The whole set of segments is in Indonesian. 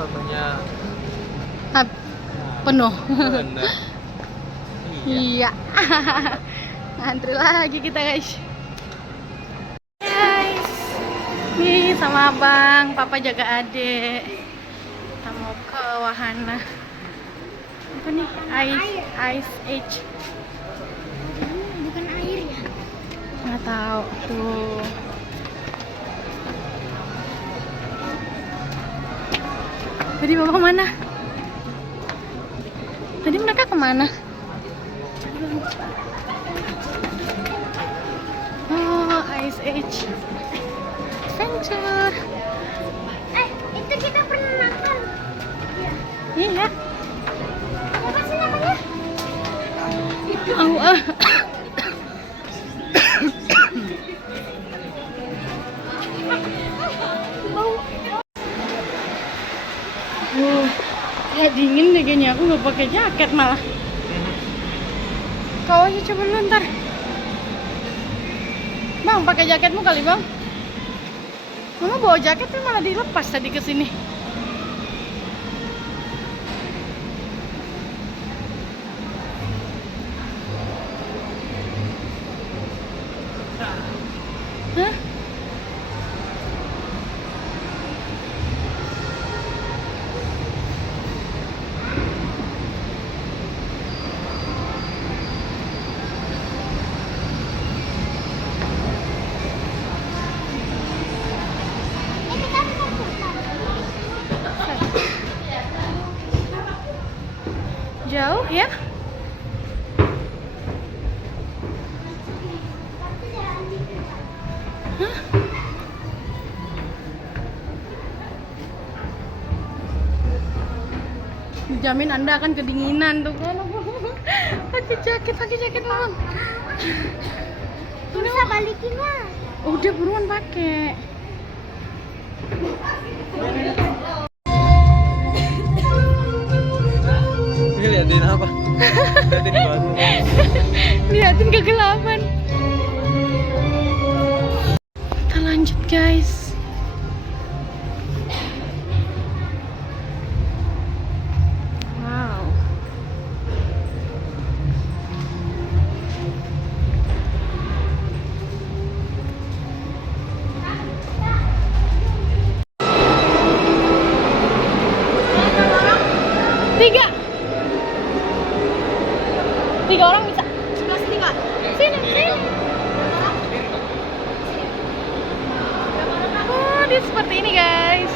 contohnya penuh. bener. Iya. Ngantri lagi kita guys. Nih sama abang, papa jaga adek. Kita mau ke wahana. Apa nih? Ice Age. Bukan air ya? Nggak tahu tuh. Tadi bapak mana? Tadi mereka kemana? Oh, Ice Age Adventure. Itu kita pernah makan. Iya. Apa sih namanya? Kayak dingin deh kayaknya. Aku nggak pakai jaket malah. Kau aja coba dulu ntar. Bang, pakai jaketmu kali bang. Mama bawa jaket tapi malah dilepas tadi ke sini. Hah? Jauh ya? Hah? Dijamin Anda akan kedinginan tuh kan. Pakai jaket bang. Bisa balikin lah. Udah buruan pakai. Ini liatin apa? Liatin batu. Liatin kegelapan. Kita lanjut guys. Wow. Tiga orang bisa. Sebelah sini kak. Sini. Oh, dia seperti ini guys.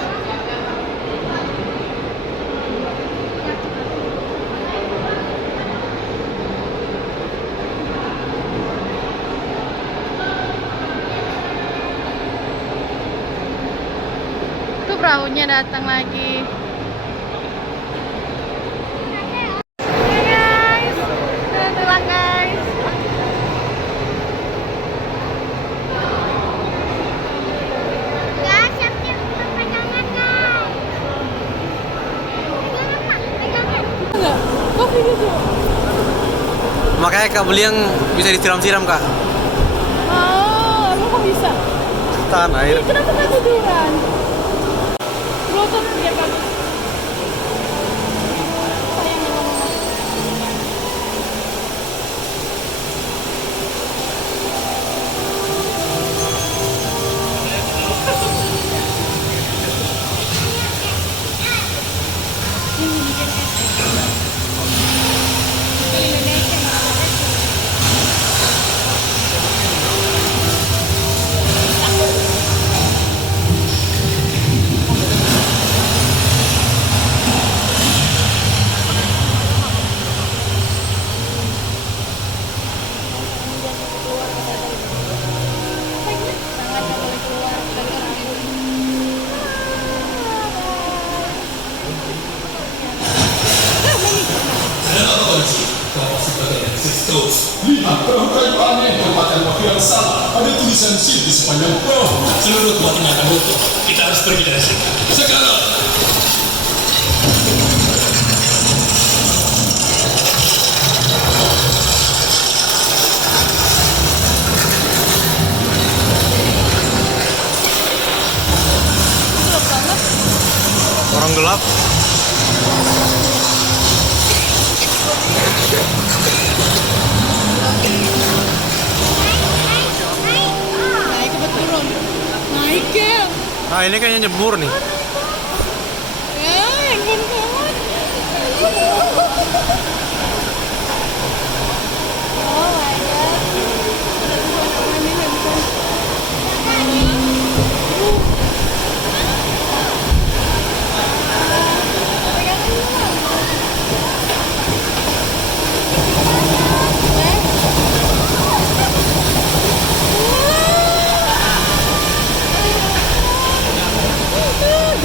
Tuh perahunya datang lagi. Makanya kak beli yang bisa disiram-siram kak. Oh, lu kok bisa? Tahan air. Kenapa nggak tiduran? Lutut biar bagus. Lihat perahu-perahu aneh merupakan waktu yang salah. Ada tulisan SID di sepanjang perahu. Seluruh buah ingatan runtuh. Kita harus pergi dari sini. Sekarang! Orang gelap. Naik ke turun. Naik ya. Nah ini kayaknya nyebur nih. Ya, handphone kawan. Oh my god. Ini handphone.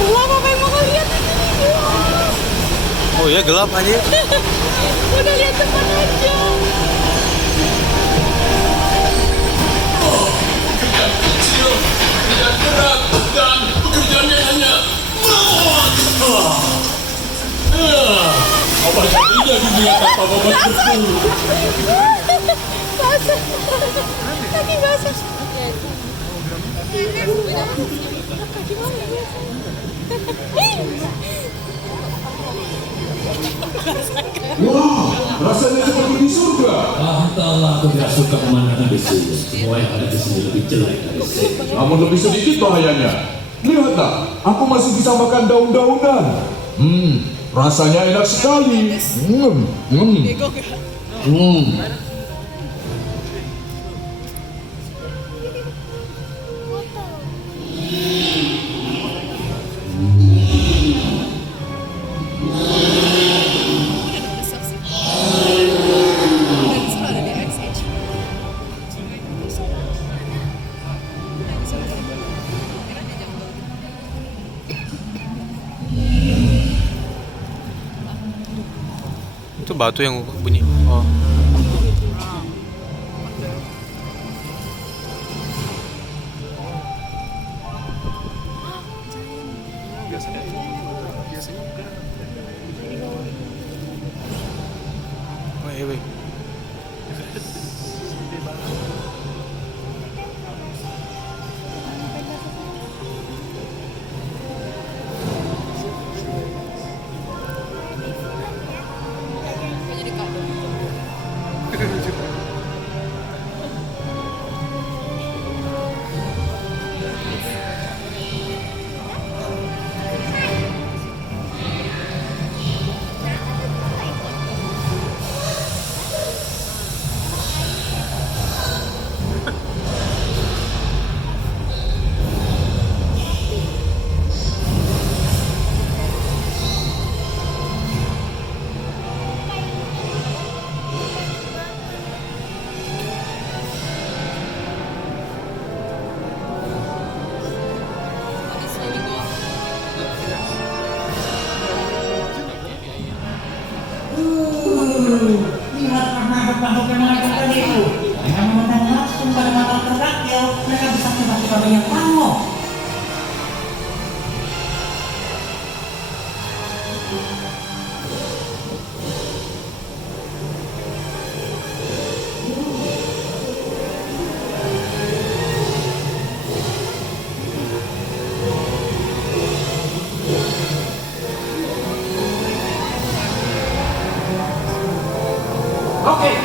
Gelap apa yang mau lihat ini? Oh iya gelap aja. Udah lihat depan aja. Kecil, tidak berat, dan pekerjaannya hanya apa jadinya dunia tanpa bobot betul? Basah. Kaki basah. Kaki mana? Wah, rasanya seperti di surga. Entahlah, aku tidak suka pemandangan di sini. Semua yang ada di sini lebih jelek dari sini. Namun lebih sedikit bahayanya. Lihatlah, aku masih bisa makan daun-daunan. Rasanya enak sekali. Itu batu yang bunyi. Oh. Wait, wait. Lihat makhluk-makhluk yang mengagumkan itu. Dengan memandang langsung pada mata terdakil, mereka bisa tiba-tiba banyak panggung.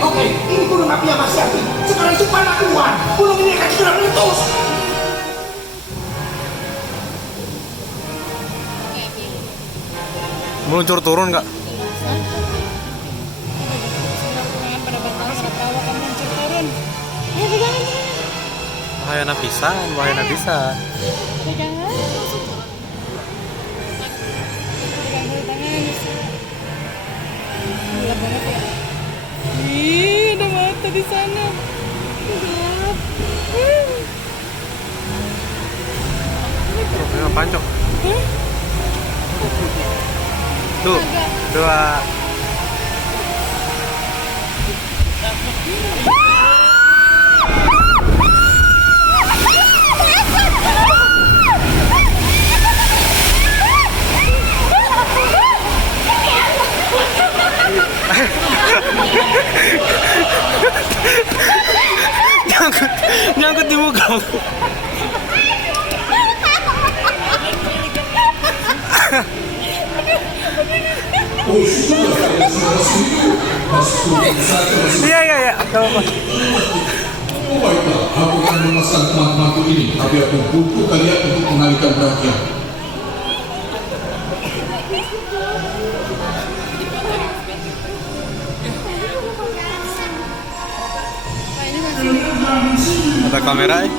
Oke, ini gunung api yang masih aktif. Sekarang cepat keluar. Gunung ini akan segera meletus. Meluncur turun nggak? Pada batang satawa kamu mencuri turun. Ayo pegangan. Bahaya pisan, bahaya pisan. Pegangan. Pegang dulu tangan. Gelap banget ya. Ih, ada mata di sana. Gelap. Pegang pancok. Tuh, dua. nyangkut di muka. sudah kalian semua setuju? Masuk saja masuk. Iya iya iya. Gak apa-apa. Oh baiklah, aku akan memesan teman-temanku ini. Tapi aku butuh kalian untuk mengalihkan perhatian. Ada kamera.